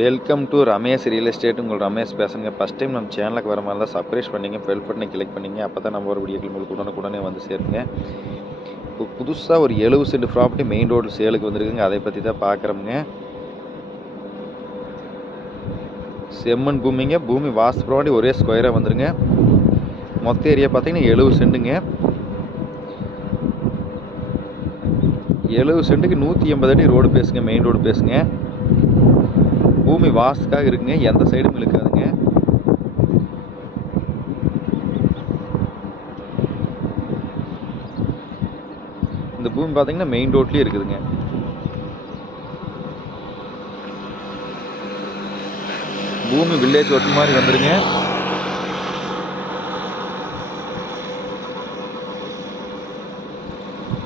Welcome to Ramesh real estate உங்கள் ரமேஷ் பேசுங்க. First time நம்ம சேனலுக்கு வர மாதிரி தான் சப்ஸ்கிரைப் பண்ணிங்க பெல் பட்டனை கிளிக் பண்ணிங்க. அப்போ தான் நம்ம ஒரு வீடியோக்கள் உங்களுக்கு உடனுக்குடனே வந்து சேருங்க. இப்போ புதுசாக ஒரு எழுபது சென்ட் ப்ராப்பர்ட்டி மெயின் ரோடு சேலுக்கு வந்திருக்குங்க. அதை பற்றி தான் பார்க்குறோங்க செம்மண் பூமிங்க. பூமி வாஸ்து ப்ராப்பர்ட்டி ஒரே ஸ்கொயராக வந்துருங்க. மொத்த ஏரியா பார்த்தீங்கன்னா எழுபது சென்ட்டுங்க எழுபது சென்ட்டுக்கு நூற்றி எண்பது அடி ரோடு பேசுங்க. மெயின் ரோடு பேசுங்க. பூமி வாஸ்துக்காக இருக்குங்க. எந்த சைடும் இழுக்காதுங்க. இந்த பூமி பார்த்தீங்கன்னா மெயின் ரோட்லேயே இருக்குதுங்க. பூமி வில்லேஜ் ஒட்டு மாதிரி வந்துடுங்க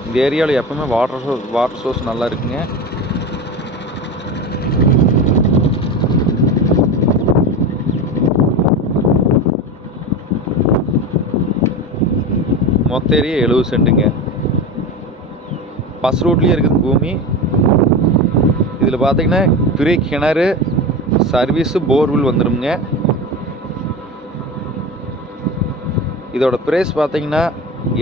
இந்த ஏரியாவில் எப்பவுமே வாட்டர் சோர்ஸ் வாட்டர் சோர்ஸ் நல்லா இருக்குங்க. மொத்த ஏரியா எழுபது சென்ட்டுங்க. பஸ் ரோட்லேயே இருக்குது பூமி. இதில் பார்த்தீங்கன்னா பெரிய கிணறு சர்வீஸு போர்வெல் வந்துடுங்க இதோட ப்ரைஸ் பார்த்தீங்கன்னா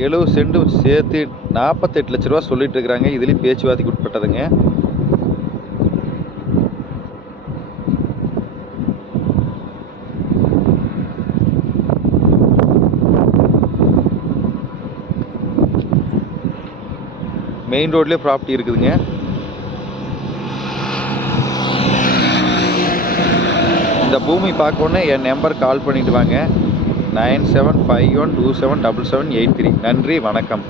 எழுபது சென்ட்டு சேர்த்து நாற்பத்தெட்டு லட்ச ரூபா சொல்லிட்டு இருக்கிறாங்க இதுலேயும் பேச்சுவார்த்தைக்கு உட்பட்டதுங்க. மெயின் ரோட்லேயே ப்ராப்பர்ட்டி இருக்குதுங்க. இந்த பூமி பார்க்கணுன்னு என் நம்பர் கால் பண்ணிவிட்டு வாங்க nine seven five one two seven double seven eight three. நன்றி வணக்கம்.